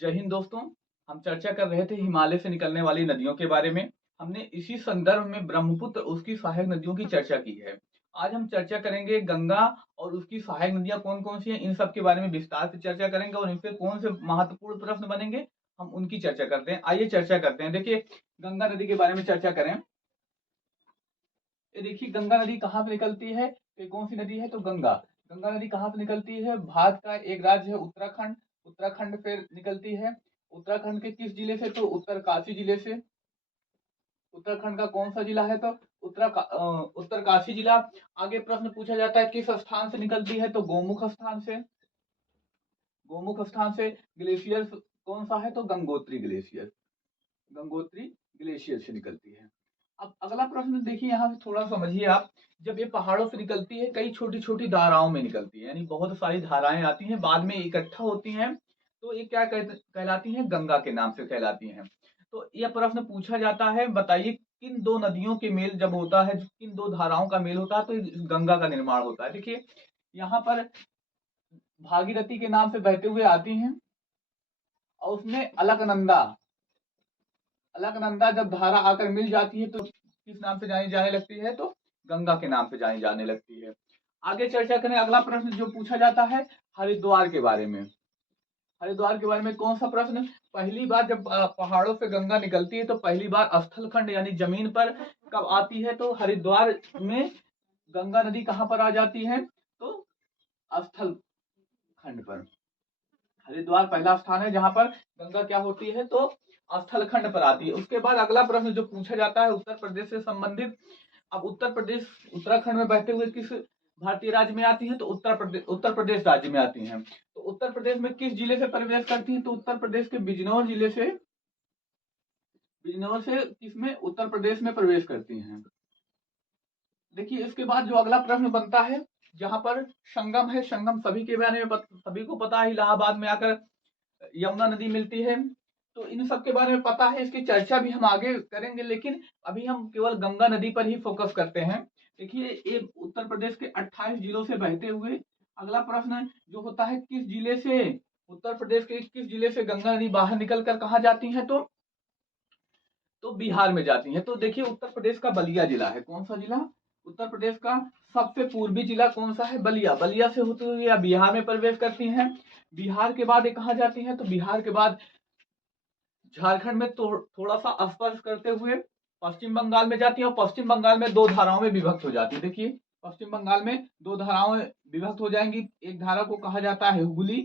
जय हिंद दोस्तों। हम चर्चा कर रहे थे हिमालय से निकलने वाली नदियों के बारे में। हमने इसी संदर्भ में ब्रह्मपुत्र और उसकी सहायक नदियों की चर्चा की है। आज हम चर्चा करेंगे गंगा और उसकी सहायक नदियां कौन कौन सी हैं, इन सब के बारे में विस्तार से चर्चा करेंगे और इन पे कौन से महत्वपूर्ण प्रश्न बनेंगे हम उनकी चर्चा करते हैं। आइए चर्चा करते हैं। देखिए, गंगा नदी के बारे में चर्चा करें। ये देखिए, गंगा नदी कहाँ से निकलती है? ये कौन सी नदी है? तो गंगा। गंगा नदी कहाँ से निकलती है? भारत का एक राज्य है उत्तराखंड। उत्तराखंड से निकलती है। उत्तराखंड के किस जिले से? तो उत्तरकाशी जिले से। उत्तराखंड का कौन सा जिला है? तो उत्तरकाशी जिला। आगे प्रश्न पूछा जाता है किस स्थान से निकलती है? तो गोमुख स्थान से। गोमुख स्थान से। ग्लेशियर कौन सा है? तो गंगोत्री ग्लेशियर। गंगोत्री ग्लेशियर से निकलती है। अब अगला प्रश्न देखिए, यहाँ से थोड़ा समझिए आप। जब ये पहाड़ों से निकलती है, कई छोटी छोटी धाराओं में निकलती है, यानी बहुत सारी धाराएं आती हैं, बाद में इकट्ठा होती हैं, तो ये क्या कहलाती हैं? गंगा के नाम से कहलाती हैं। तो यह प्रश्न पूछा जाता है, बताइए किन दो नदियों के मेल जब होता है, किन दो धाराओं का मेल होता है तो गंगा का निर्माण होता है। देखिए, यहाँ पर भागीरथी के नाम से बहते हुए आती हैं और उसमें अलकनंदा। अलकनंदा जब धारा आकर मिल जाती है तो किस नाम से जानी जाने लगती है? तो गंगा के नाम से जानी जाने लगती है। आगे चर्चा करें। अगला प्रश्न जो पूछा जाता है हरिद्वार के बारे में। हरिद्वार के बारे में कौन सा प्रश्न? पहली बार जब पहाड़ों से गंगा निकलती है तो पहली बार स्थल खंड यानी जमीन पर कब आती है? तो हरिद्वार में गंगा नदी कहाँ पर आ जाती है? तो स्थल खंड पर। हरिद्वार पहला स्थान है जहां पर गंगा क्या होती है? तो स्थल खंड पर आती है। उसके बाद अगला प्रश्न जो पूछा जाता है उत्तर प्रदेश से संबंधित। अब उत्तर प्रदेश उत्तराखंड में बहते हुए किस भारतीय राज्य में आती है? तो उत्तर प्रदेश राज्य में आती हैं। तो उत्तर प्रदेश में किस जिले से प्रवेश करती हैं? तो उत्तर प्रदेश के बिजनौर जिले से। बिजनौर से किसमें? उत्तर प्रदेश में प्रवेश करती हैं। देखिए, इसके बाद जो अगला प्रश्न बनता है, जहां पर संगम है, संगम सभी के बारे में सभी को पता है, इलाहाबाद में आकर यमुना नदी मिलती है। तो इन सब के बारे में पता है, इसकी चर्चा भी हम आगे करेंगे, लेकिन अभी हम केवल गंगा नदी पर ही फोकस करते हैं। देखिए, ये उत्तर प्रदेश के 28 जिलों से बहते हुए। अगला प्रश्न जो होता है, किस जिले से उत्तर प्रदेश के किस जिले से गंगा नदी बाहर निकल कर कहा जाती है? तो बिहार में जाती हैं। तो देखिए, उत्तर प्रदेश का बलिया जिला है। कौन सा जिला? उत्तर प्रदेश का सबसे पूर्वी जिला कौन सा है? बलिया। बलिया से होते हुए या बिहार में प्रवेश करती हैं। बिहार के बाद ये कहाँ जाती हैं? तो बिहार के बाद झारखंड में थोड़ा सा स्पर्श करते हुए पश्चिम बंगाल में जाती है और पश्चिम बंगाल में दो धाराओं में विभक्त हो जाती है। देखिए, पश्चिम बंगाल में दो धाराओं में विभक्त हो जाएंगी। एक धारा को कहा जाता है हुगली।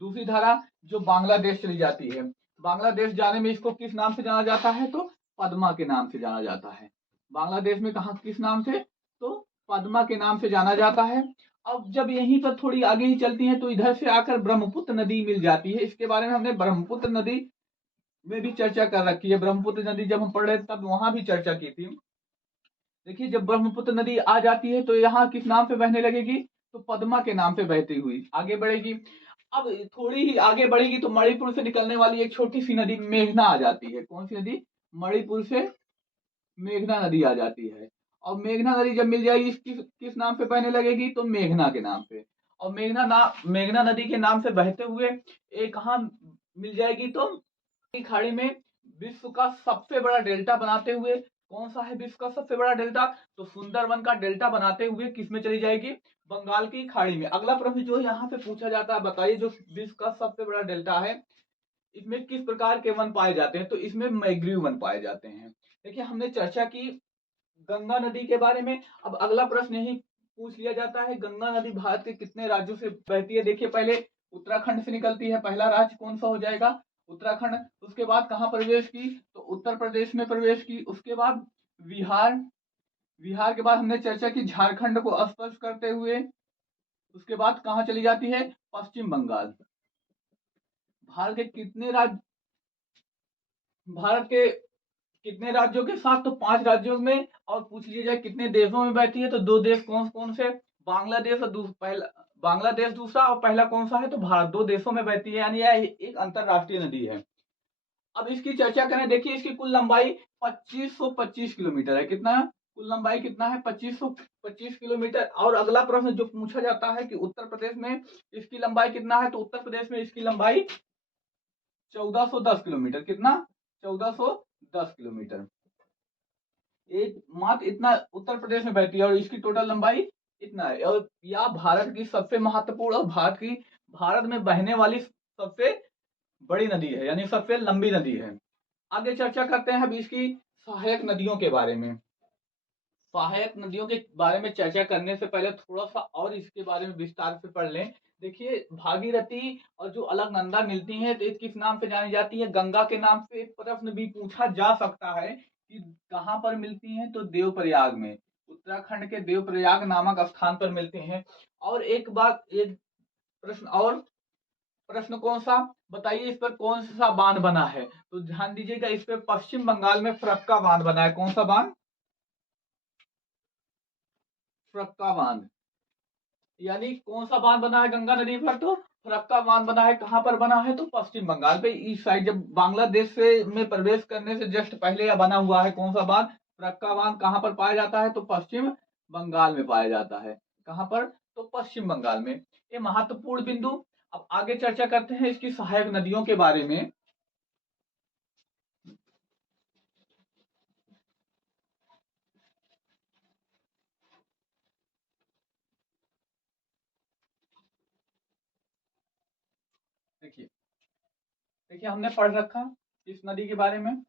दूसरी धारा जो बांग्लादेश चली जाती है। बांग्लादेश जाने में इसको किस नाम से जाना जाता है? तो पद्मा के नाम से जाना जाता है। बांग्लादेश में कहा किस नाम से? तो पद्मा के नाम से जाना जाता है। अब जब यहीं पर थोड़ी आगे ही चलती है तो इधर से आकर ब्रह्मपुत्र नदी मिल जाती है। इसके बारे में हमने ब्रह्मपुत्र नदी में भी चर्चा कर रखी है। ब्रह्मपुत्र नदी जब हम पढ़ रहे थे तब वहां भी चर्चा की थी। देखिए, जब ब्रह्मपुत्र नदी आ जाती है तो यहाँ किस नाम से बहने लगेगी? तो पद्मा के नाम से बहती हुई आगे बढ़ेगी। अब थोड़ी ही आगे बढ़ेगी तो मणिपुर से निकलने वाली एक छोटी सी नदी मेघना आ जाती है। कौन सी नदी? मणिपुर से मेघना नदी आ जाती है। और मेघना नदी जब मिल जाएगी किस नाम से बहने लगेगी? तो मेघना के नाम से। और मेघना नदी के नाम से बहते हुए एक कहा मिल जाएगी? तो की खाड़ी में विश्व का सबसे बड़ा डेल्टा बनाते हुए। कौन सा है विश्व का सबसे बड़ा डेल्टा? तो सुंदरवन का डेल्टा बनाते हुए किसमें चली जाएगी? बंगाल की खाड़ी में। अगला प्रश्न जो यहाँ पे पूछा जाता है, बताइए जो विश्व का सबसे बड़ा डेल्टा है इसमें किस प्रकार के वन पाए जाते हैं? तो इसमें मैग्रीव वन पाए जाते हैं। देखिए, हमने चर्चा की गंगा नदी के बारे में। अब अगला प्रश्न यही पूछ लिया जाता है, गंगा नदी भारत के कितने राज्यों से बहती है? देखिए, पहले उत्तराखंड से निकलती है। पहला राज्य कौन सा हो जाएगा? उत्तराखंड। उसके बाद कहाँ प्रवेश की? तो उत्तर प्रदेश में प्रवेश की। उसके बाद बिहार। बिहार के बाद हमने चर्चा की झारखंड को स्पर्श करते हुए। उसके बाद कहाँ चली जाती है? पश्चिम बंगाल। भारत के कितने राज्य भारत के कितने राज्यों के साथ? तो 5 राज्यों में। और पूछ लिया जाए कितने देशों में बहती है? तो दो देश कौन कौन से? बांग्लादेश और पहला बांग्लादेश दूसरा, और पहला कौन सा है? तो भारत। दो देशों में बहती है, यानी यह एक अंतरराष्ट्रीय नदी है। अब इसकी चर्चा करें। देखिए, इसकी कुल लंबाई 2525 किलोमीटर है। कितना? कुल लंबाई कितना है? 2525 किलोमीटर। और अगला प्रश्न जो पूछा जाता है कि उत्तर प्रदेश में इसकी लंबाई कितना है? तो उत्तर प्रदेश में इसकी लंबाई 1410 किलोमीटर। कितना? 1410 किलोमीटर। एक मात्र इतना उत्तर प्रदेश में बहती है और इसकी टोटल लंबाई इतना है। और यह भारत की सबसे महत्वपूर्ण और भारत में बहने वाली सबसे बड़ी नदी है, यानी सबसे लंबी नदी है। आगे चर्चा करते हैं अब इसकी सहायक नदियों के बारे में। सहायक नदियों के बारे में चर्चा करने से पहले थोड़ा सा और इसके बारे में विस्तार से पढ़ लें। देखिए, भागीरथी और जो अलकनंदा मिलती हैं तो ये किस नाम से जानी जाती है? गंगा के नाम से। एक प्रश्न भी पूछा जा सकता है कि कहाँ पर मिलती हैं, तो देवप्रयाग में, उत्तराखंड के देवप्रयाग नामक स्थान पर मिलते हैं। और एक बात, एक प्रश्न और, प्रश्न कौन सा बताइए, इस पर कौन सा बांध बना है? तो ध्यान दीजिएगा, इस पे पश्चिम बंगाल में फरक्का बांध बना है। कौन सा बांध? फरक्का बांध। यानी कौन सा बांध बना है गंगा नदी पर? तो फरक्का बांध बना है। कहां पर बना है? तो पश्चिम बंगाल पे, इस साइड, जब बांग्लादेश से में प्रवेश करने से जस्ट पहले यह बना हुआ है। कौन सा बांध? फरक्का बांध। कहां पर पाया जाता है? तो पश्चिम बंगाल में पाया जाता है। कहां पर? तो पश्चिम बंगाल में। ये महत्वपूर्ण बिंदु। अब आगे चर्चा करते हैं इसकी सहायक नदियों के बारे में। देखिए, देखिए हमने पढ़ रखा इस नदी के बारे में,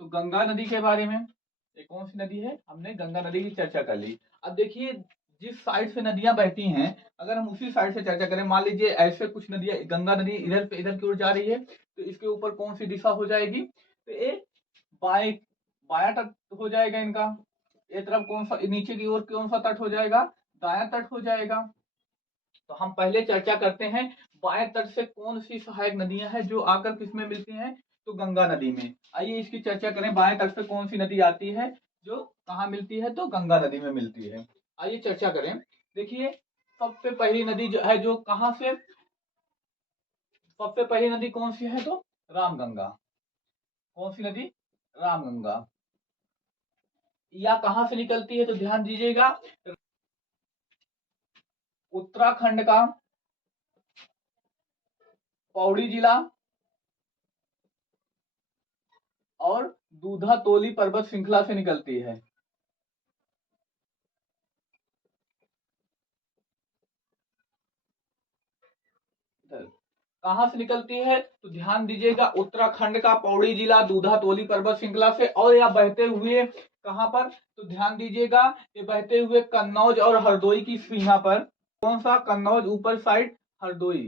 तो गंगा नदी के बारे में। ये कौन सी नदी है? हमने गंगा नदी की चर्चा कर ली। अब देखिए, जिस साइड से नदियां बहती हैं, अगर हम उसी साइड से चर्चा करें, मान लीजिए ऐसे कुछ नदियां, गंगा नदी इधर पे, इधर की ओर जा रही है, तो इसके ऊपर कौन सी दिशा हो जाएगी? तो ये बाएं, बाया तट हो जाएगा इनका। ये तरफ कौन सा, नीचे की ओर कौन सा तट हो जाएगा? दाया तट हो जाएगा। तो हम पहले चर्चा करते हैं बाएं तट से कौन सी सहायक नदियां हैं जो आकर किसमें मिलती हैं? तो गंगा नदी में। आइए इसकी चर्चा करें। बाएं तट से कौन सी नदी आती है जो कहाँ मिलती है? तो गंगा नदी में मिलती है। आइए चर्चा करें। देखिए, सबसे पहली नदी जो है, जो कहाँ से, सबसे पहली नदी कौन सी है? तो रामगंगा। कौन सी नदी? रामगंगा। या कहाँ से निकलती है? तो ध्यान दीजिएगा, उत्तराखंड का पौड़ी जिला और दूधा तोली पर्वत श्रृंखला से निकलती है। कहां से निकलती है? तो ध्यान दीजिएगा, उत्तराखंड का पौड़ी जिला दूधा तोली पर्वत श्रृंखला से। और यह बहते हुए कहां पर? तो ध्यान दीजिएगा, ये बहते हुए कन्नौज और हरदोई की सीमा पर। कौन सा? कन्नौज ऊपर साइड, हरदोई।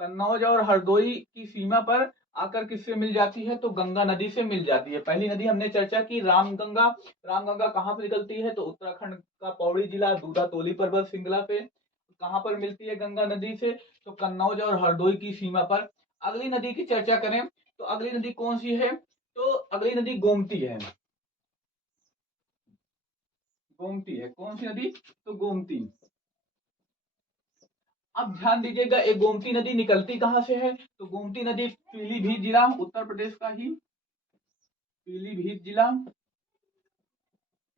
कन्नौज और हरदोई की सीमा पर आकर किससे मिल जाती है? तो गंगा नदी से मिल जाती है। पहली नदी हमने चर्चा की रामगंगा। रामगंगा कहां से निकलती है? तो उत्तराखंड का पौड़ी जिला दूधा तोली पर्वत श्रृंखला पे। कहां पर मिलती है गंगा नदी से? तो कन्नौज और हरदोई की सीमा पर। अगली नदी की चर्चा करें तो अगली नदी कौन सी है? तो अगली नदी गोमती है। गोमती है। कौन सी नदी? तो गोमती। अब ध्यान दीजिएगा, एक गोमती नदी निकलती कहां से है? तो गोमती नदी पीलीभीत जिला, उत्तर प्रदेश का ही पीलीभीत जिला,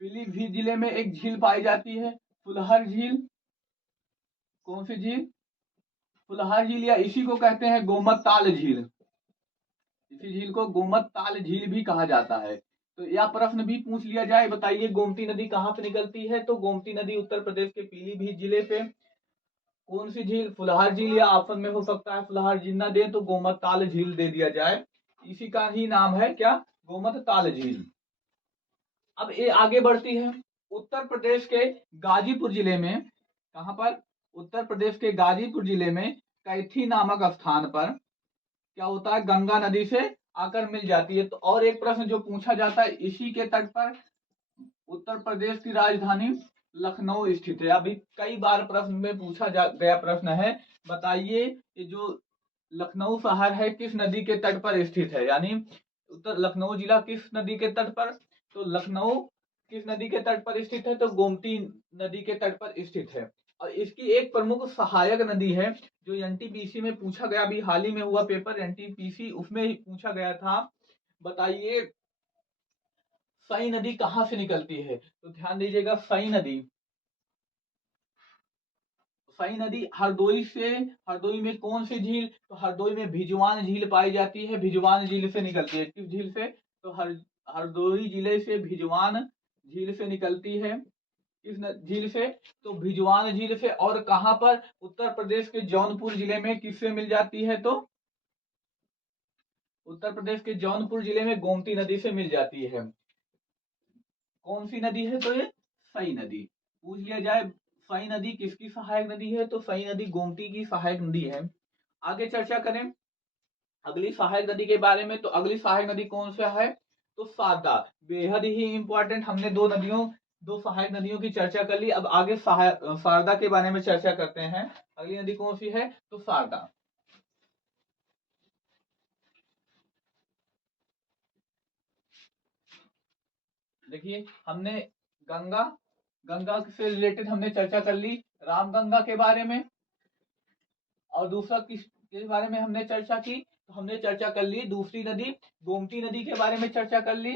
पीलीभीत जिले में एक झील पाई जाती है, फुलहर झील। कौन सी झील? फुलहर झील, या इसी को कहते हैं गोमत ताल झील। इसी झील को गोमत ताल झील भी कहा जाता है। तो यह प्रश्न भी पूछ लिया जाए, बताइए गोमती नदी कहां से निकलती है? तो गोमती नदी उत्तर प्रदेश के पीलीभीत जिले से। कौन सी झील? फुलहार झील, या ऑप्शन में हो सकता है फुलहार झील ना दे तो गोमत ताल झील दे दिया जाए। इसी का ही नाम है क्या? गोमत ताल झील। अब ये आगे बढ़ती है उत्तर प्रदेश के गाजीपुर जिले में। कहां पर? उत्तर प्रदेश के गाजीपुर जिले में कैथी नामक स्थान पर क्या होता है? गंगा नदी से आकर मिल जाती है। तो और एक प्रश्न जो पूछा जाता है, इसी के तट पर उत्तर प्रदेश की राजधानी लखनऊ स्थित है। अभी कई बार प्रश्न में पूछा गया प्रश्न है, बताइए कि जो लखनऊ शहर है किस नदी के तट पर स्थित है? यानी उत्तर लखनऊ जिला किस नदी के तट पर? तो लखनऊ किस नदी के तट पर स्थित है? तो गोमती नदी के तट पर स्थित है। और इसकी एक प्रमुख सहायक नदी है, जो एनटीपीसी में पूछा गया, अभी हाल ही में हुआ पेपर एनटीपीसी, उसमें ही पूछा गया था। बताइए सई नदी कहां से निकलती है? तो ध्यान दीजिएगा, सई नदी, सई नदी हरदोई में कौन सी झील, तो हरदोई में भिजवान झील पाई जाती है, भिजवान झील से निकलती है। किस झील से, तो हरदोई जिले से भिजवान झील से निकलती है। किस झील से, तो भिजवान झील से। और कहां पर, उत्तर प्रदेश के जौनपुर जिले में किससे मिल जाती है, तो उत्तर प्रदेश के जौनपुर जिले में गोमती नदी से मिल जाती है। कौन सी नदी है, तो ये सई नदी। पूछ लिया जाए सई नदी किसकी सहायक नदी है, तो सई नदी गोमती की सहायक नदी है। आगे चर्चा करें अगली सहायक नदी के बारे में, तो अगली सहायक नदी कौन सा है, तो शारदा। बेहद ही इंपॉर्टेंट, हमने दो सहायक नदियों की चर्चा कर ली। अब आगे शारदा के बारे में चर्चा करते हैं। अगली नदी कौन सी है, तो शारदा। देखिए हमने गंगा गंगा से रिलेटेड हमने चर्चा कर ली, रामगंगा के बारे में। और दूसरा किस बारे में हमने चर्चा की, तो हमने चर्चा कर ली दूसरी नदी गोमती नदी के बारे में चर्चा कर ली।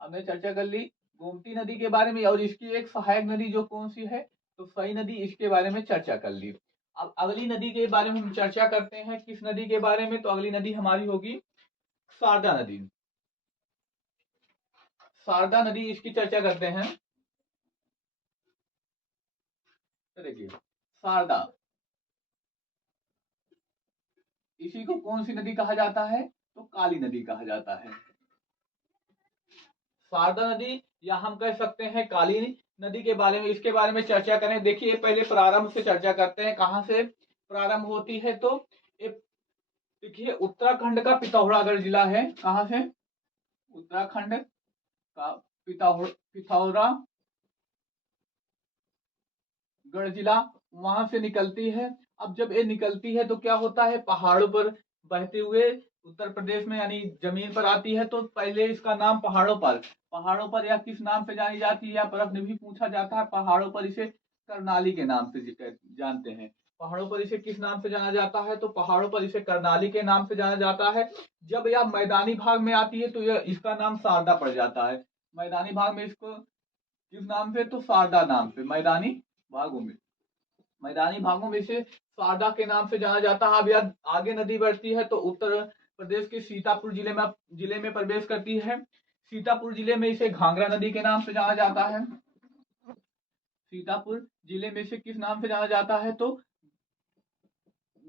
हमने चर्चा कर ली गोमती नदी के बारे में, और इसकी एक सहायक नदी जो कौन सी है, तो सई नदी, इसके बारे में चर्चा कर ली। अब अगली नदी के बारे में हम चर्चा करते हैं, किस नदी के बारे में, तो अगली नदी हमारी होगी शारदा नदी। शारदा नदी, इसकी चर्चा करते हैं। तो देखिए शारदा, इसी को कौन सी नदी कहा जाता है, तो काली नदी कहा जाता है। शारदा नदी, या हम कह सकते हैं काली नदी के बारे में, इसके बारे में चर्चा करें। देखिए पहले प्रारंभ से चर्चा करते हैं, कहां से प्रारंभ होती है, तो देखिए उत्तराखंड का पिथौरागढ़ जिला है। कहां से, उत्तराखंड का पिथौरागढ़ जिला, वहां से निकलती है। अब जब ये निकलती है तो क्या होता है, पहाड़ों पर बहते हुए उत्तर प्रदेश में यानी जमीन पर आती है। तो पहले इसका नाम पहाड़ों पर या किस नाम से जानी जाती है, या प्रश्न भी पूछा जाता है। पहाड़ों पर इसे करनाली के नाम से जानते हैं। पहाड़ों पर इसे किस नाम से जाना जाता है, तो पहाड़ों पर इसे करनाली के नाम से जाना जाता है। जब यह मैदानी भाग में आती है तो यह इसका नाम शारदा पड़ जाता है। मैदानी भाग में इसको किस नाम से, तो शारदा नाम से। मैदानी भागों में इसे शारदा के नाम से जाना जाता है। अब यह आगे नदी बढ़ती है तो उत्तर प्रदेश के सीतापुर जिले में प्रवेश करती है। सीतापुर जिले में इसे घाघरा नदी के नाम से जाना जाता है। सीतापुर जिले में इसे किस नाम से जाना जाता है, तो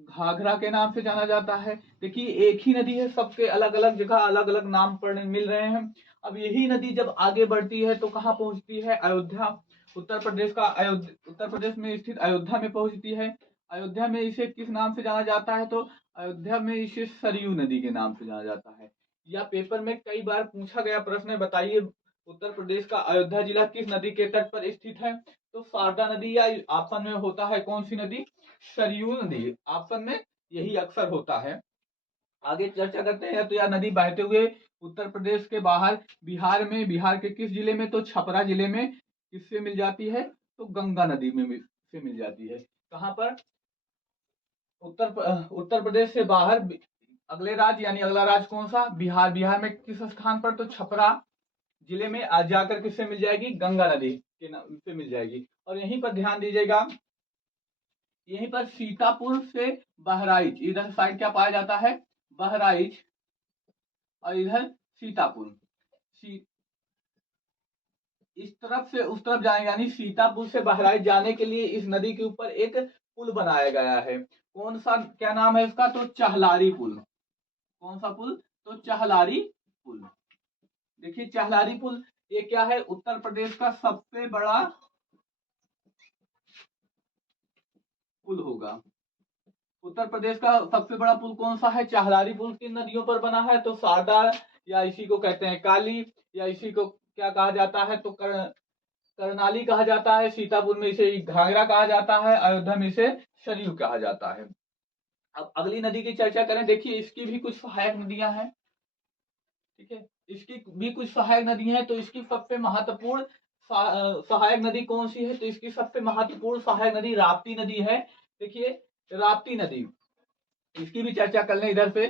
घाघरा के नाम से जाना जाता है। देखिए एक ही नदी है, सबके अलग अलग जगह अलग अलग नाम पढ़ने मिल रहे हैं। अब यही नदी जब आगे बढ़ती है तो कहाँ पहुंचती है, अयोध्या। उत्तर प्रदेश में स्थित अयोध्या में पहुंचती है। अयोध्या में इसे किस नाम से जाना जाता है, तो अयोध्या में इसे सरयू नदी के नाम से जाना जाता है। या पेपर में कई बार पूछा गया प्रश्न है, बताइए उत्तर प्रदेश का अयोध्या जिला किस नदी के तट पर स्थित है, तो शारदा नदी, या ऑप्शन में होता है कौन सी नदी, सरयू नदी। ऑप्शन में यही अक्सर होता है। आगे चर्चा करते हैं। तो यह नदी बहते हुए उत्तर प्रदेश के बाहर बिहार के किस जिले में, तो छपरा जिले में किससे मिल जाती है, तो गंगा नदी में से मिल जाती है। कहां पर, उत्तर प्रदेश से बाहर अगले राज्य, यानी अगला राज्य कौन सा, बिहार में किस स्थान पर, तो छपरा जिले में आज जाकर किससे मिल जाएगी, गंगा नदी के नाम से मिल जाएगी। और यहीं पर ध्यान दीजिएगा, यहीं पर सीतापुर से बहराइच, इधर साइड क्या पाया जाता है, बहराइच, और इधर सीतापुर। इस तरफ से उस तरफ जाने, यानी सीतापुर से बहराइच जाने के लिए इस नदी के ऊपर एक पुल बनाया गया है। कौन सा, क्या नाम है इसका, तो चहलारी पुल। कौन सा पुल, तो चहलारी पुल। देखिए चहलारी पुल ये क्या है, उत्तर प्रदेश का सबसे बड़ा पुल होगा। उत्तर प्रदेश का सबसे बड़ा पुल कौन सा है, चहलारी पुल। किन नदियों पर बना है, तो शारदा, या इसी को कहते हैं काली, या इसी को क्या कहा जाता है, तो करनाली कहा जाता है। सीतापुर में इसे घाघरा कहा जाता है, अयोध्या में इसे सरयू कहा जाता है। अब अगली नदी की चर्चा करें। देखिए इसकी भी कुछ सहायक नदियां हैं, ठीक है, इसकी भी कुछ सहायक नदी हैं। तो इसकी सबसे महत्वपूर्ण सहायक नदी कौन सी है, तो इसकी सबसे महत्वपूर्ण सहायक नदी राप्ती नदी है। देखिए राप्ती नदी, इसकी भी चर्चा कर लें इधर पे।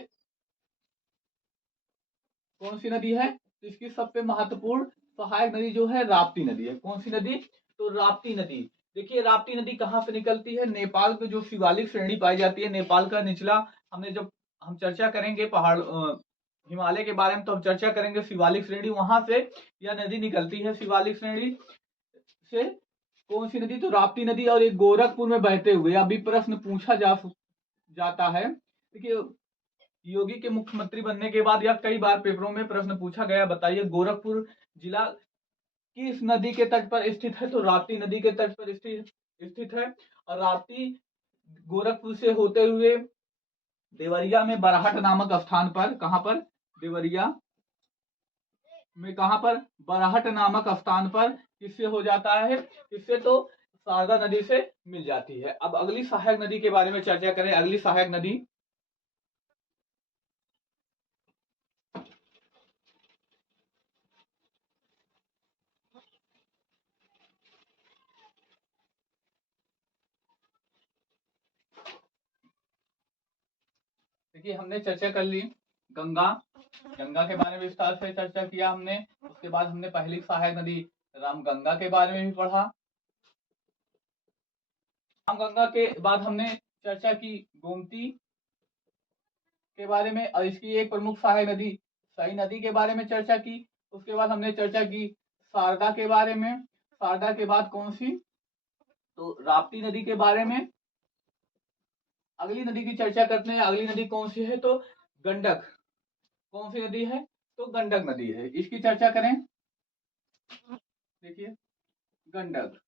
कौन सी नदी है, तो इसकी सबसे महत्वपूर्ण सहायक नदी जो है राप्ती नदी है। कौन सी नदी, तो राप्ती नदी, देखिए राप्ती नदी कहाँ से निकलती है, नेपाल की जो शिवालिक श्रेणी पाई जाती है, नेपाल का निचला, हमने जब हम चर्चा करेंगे पहाड़ हिमालय के बारे में तो हम चर्चा करेंगे शिवालिक श्रेणी, वहां से यह नदी निकलती है शिवालिक श्रेणी से। कौन सी नदी, तो राप्ती नदी, और एक गोरखपुर में बहते हुए। अभी प्रश्न पूछा जाता है, देखिए योगी के मुख्यमंत्री बनने के बाद या कई बार पेपरों में प्रश्न पूछा गया, बताइए गोरखपुर जिला किस नदी के तट पर स्थित है, तो राप्ती नदी के तट पर स्थित है। और राप्ती गोरखपुर से होते हुए देवरिया में बराहट नामक स्थान पर, कहां पर, देवरिया में, कहां पर, बराहट नामक स्थान पर किससे हो जाता है, किससे, तो शारदा नदी से मिल जाती है। अब अगली सहायक नदी के बारे में चर्चा करें। अगली सहायक नदी, देखिए हमने चर्चा कर ली गंगा, गंगा के बारे में विस्तार से चर्चा किया हमने। उसके बाद हमने पहली सहायक नदी रामगंगा के बारे में भी पढ़ा। रामगंगा के बाद हमने चर्चा की गोमती के बारे में, और इसकी एक प्रमुख सहायक नदी सई नदी के बारे में चर्चा की। उसके बाद हमने चर्चा की शारदा के बारे में। शारदा के बाद कौन सी, तो राप्ती नदी के बारे में। अगली नदी की चर्चा करते हैं। अगली नदी कौन सी है, तो गंडक। कौन सी नदी है, तो गंडक नदी है, इसकी चर्चा करें। देखिए गंडक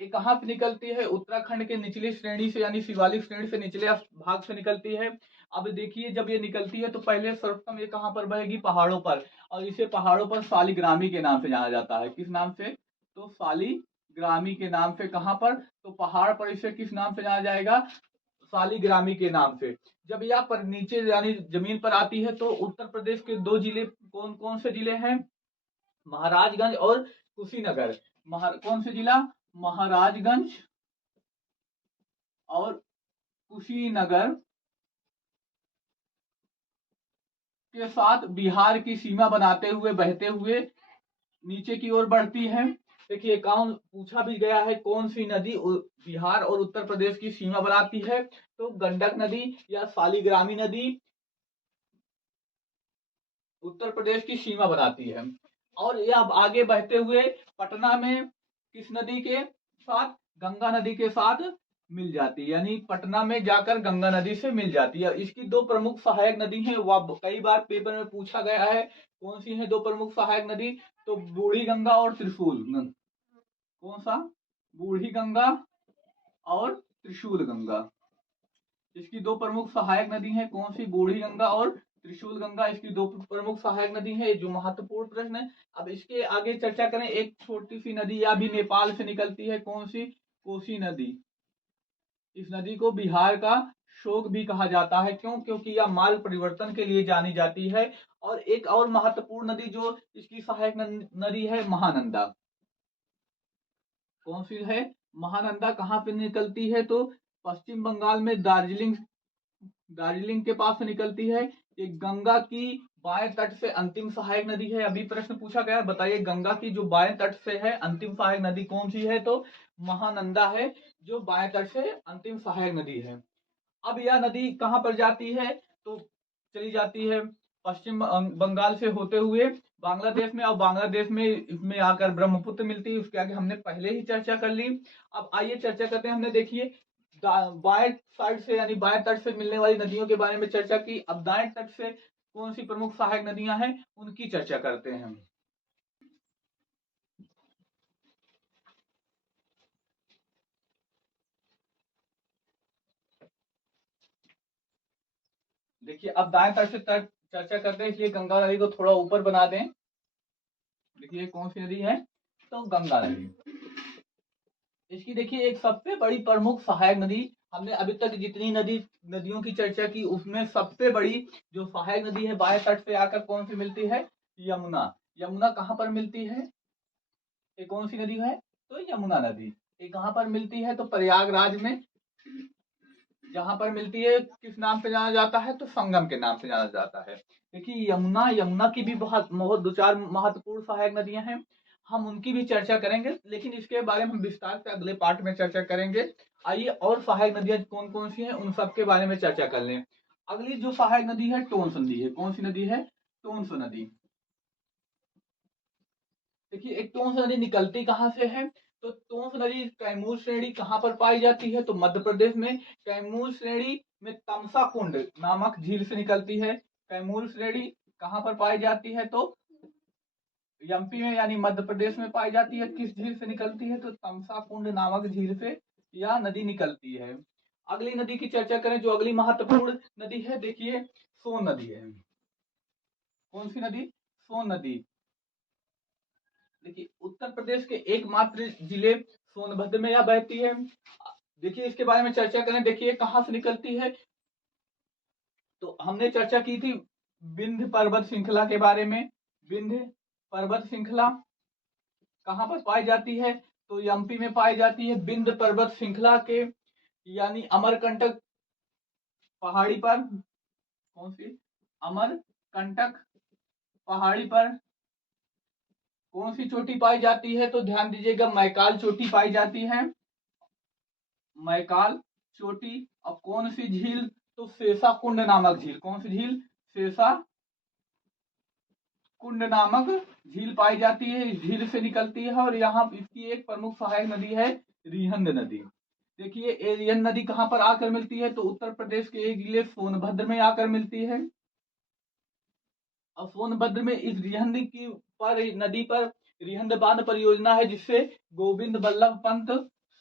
ये कहां से निकलती है, उत्तराखंड के निचली श्रेणी से, यानी शिवालिक श्रेणी से निचले भाग से निकलती है। अब देखिए जब ये निकलती है तो पहले सर्वप्रथम ये कहां पर बहेगी, पहाड़ों पर, और इसे पहाड़ों पर शालिग्रामी के नाम से जाना जाता है। किस नाम से, तो शालिग्रामी के नाम से। कहां पर, तो पहाड़ पर इसे किस नाम से जाना जाएगा, शालिग्रामी के नाम से। जब यह पर नीचे यानी जमीन पर आती है तो उत्तर प्रदेश के दो जिले, कौन कौन से जिले हैं, महाराजगंज और कुशीनगर। कौन से जिला, महाराजगंज और कुशीनगर के साथ बिहार की सीमा बनाते हुए, बहते हुए नीचे की ओर बढ़ती है। देखिए कौन पूछा भी गया है, कौन सी नदी बिहार और उत्तर प्रदेश की सीमा बनाती है, तो गंडक नदी या शालिग्रामी नदी उत्तर प्रदेश की सीमा बनाती है। और यह अब आगे बहते हुए पटना में किस नदी के साथ, गंगा नदी के साथ मिल जाती है, यानी पटना में जाकर गंगा नदी से मिल जाती है। इसकी दो प्रमुख सहायक नदी हैं, वह कई बार पेपर में पूछा गया है। कौन सी है दो प्रमुख सहायक नदी, तो बूढ़ी गंगा और त्रिशूल। कौन सा, बूढ़ी गंगा और त्रिशूल गंगा, इसकी दो प्रमुख सहायक नदी हैं। कौन सी, बूढ़ी गंगा और त्रिशूल गंगा, इसकी दो प्रमुख सहायक नदी है। जो महत्वपूर्ण प्रश्न है। अब इसके आगे चर्चा करें, एक छोटी सी नदी या भी नेपाल से निकलती है, कौन सी, कोसी नदी। इस नदी को बिहार का शोक भी कहा जाता है, क्यों, क्योंकि यह मार्ग परिवर्तन के लिए जानी जाती है। और एक और महत्वपूर्ण नदी जो इसकी सहायक नदी है, महानंदा। कौन सी है, महानंदा, कहां पे निकलती है, तो पश्चिम बंगाल में दार्जिलिंग के पास से निकलती है। ये गंगा की बाएं तट से अंतिम सहायक नदी है। अभी प्रश्न पूछा गया, बताइए गंगा की जो बाएं तट से है अंतिम सहायक नदी कौन सी है, तो महानंदा है, जो बाएं तट से अंतिम सहायक नदी है। अब यह नदी कहां पर जाती है, तो चली जाती है पश्चिम बंगाल से होते हुए बांग्लादेश में, और बांग्लादेश में इसमें आकर ब्रह्मपुत्र मिलती है। उसके आगे हमने पहले ही चर्चा कर ली। अब आइए चर्चा करते हैं। हमने देखिए बाएं साइड से यानी बाएं तट से मिलने वाली नदियों के बारे में चर्चा की। अब दाएं तट से कौन सी प्रमुख सहायक नदियां हैं उनकी चर्चा करते हैं। देखिए अब दाएं तट से चर्चा करते हैं, इसलिए गंगा नदी को थोड़ा ऊपर बना दें। देखिए कौन सी नदी है, तो गंगा नदी। इसकी देखिए एक सबसे बड़ी प्रमुख सहायक नदी, हमने अभी तक जितनी नदियों की चर्चा की उसमें सबसे बड़ी जो सहायक नदी है बाएं तट से आकर कौन सी मिलती है, यमुना। यमुना कहां पर मिलती है, ये कौन सी नदी है, तो यमुना नदी। ये कहां पर मिलती है, तो प्रयागराज में। जहां पर मिलती है किस नाम से जाना जाता है, तो संगम के नाम से जाना जाता है। देखिए यमुना की भी बहुत बहुत दो चार महत्वपूर्ण सहायक नदियां हैं। हम उनकी भी चर्चा करेंगे, लेकिन इसके बारे में हम विस्तार से अगले पार्ट में चर्चा करेंगे। आइए और सहायक नदियां कौन कौन सी हैं उन सब के बारे में चर्चा कर लें। अगली जो सहायक नदी है टोंस नदी है। कौन सी नदी है? टोंस नदी। देखिए एक टोंस नदी निकलती कहाँ से है? तो टोंस नदी कैमूर श्रेणी कहाँ पर पाई जाती है? तो मध्य प्रदेश में कैमूर श्रेणी में तमसा कुंड नामक झील से निकलती है। कैमूर श्रेणी कहाँ पर पाई जाती है? तो एमपी में यानी मध्य प्रदेश में पाई जाती है। किस झील से निकलती है? तो तमसा कुंड नामक झील से यह नदी निकलती है। अगली नदी की चर्चा करें, जो अगली महत्वपूर्ण नदी है, देखिए सोन नदी है। कौन सी नदी? सोन नदी। देखिए उत्तर प्रदेश के एकमात्र जिले सोनभद्र में यह बहती है। देखिए इसके बारे में चर्चा करें, देखिए कहाँ से निकलती है? तो हमने चर्चा की थी विंध्य पर्वत श्रृंखला के बारे में। विंध्य पर्वत श्रृंखला कहाँ पर पाई जाती है? तो एमपी में पाई जाती है। विंध्य पर्वत श्रृंखला के यानी अमरकंटक पहाड़ी पर, कौन सी? अमरकंटक पहाड़ी पर कौन सी चोटी पाई जाती है? तो ध्यान दीजिएगा मैकाल चोटी पाई जाती है। मैकाल चोटी। और कौन सी झील? तो शेषा कुंड नामक झील। कौन सी झील? शेषा कुंड नामक झील पाई जाती है। इस झील से निकलती है और यहाँ इसकी एक प्रमुख सहायक नदी है रिहंद नदी। देखिए ये रिहंद नदी कहाँ पर आकर मिलती है? तो उत्तर प्रदेश के एक जिले सोनभद्र में आकर मिलती है। और सोनभद्र में इस रिहंद की नदी पर रिहंद बांध परियोजना है, जिससे गोविंद बल्लभ पंत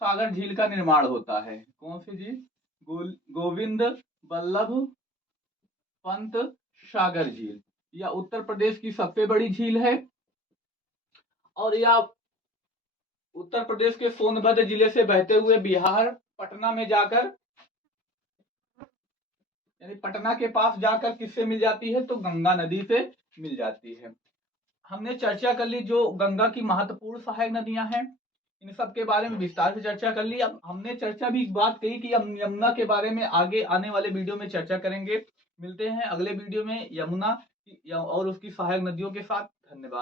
सागर झील का निर्माण होता है। कौन सी झील? गोविंद बल्लभ पंत सागर झील। यह उत्तर प्रदेश की सबसे बड़ी झील है और यह उत्तर प्रदेश के सोनभद्र जिले से बहते हुए बिहार पटना में जाकर, यानी पटना के पास जाकर किससे मिल जाती है? तो गंगा नदी से मिल जाती है। हमने चर्चा कर ली जो गंगा की महत्वपूर्ण सहायक नदियां हैं, इन सब के बारे में विस्तार से चर्चा कर ली। अब हमने चर्चा भी बात कही कि हम यमुना के बारे में आगे आने वाले वीडियो में चर्चा करेंगे। मिलते हैं अगले वीडियो में यमुना और उसकी सहायक नदियों के साथ। धन्यवाद।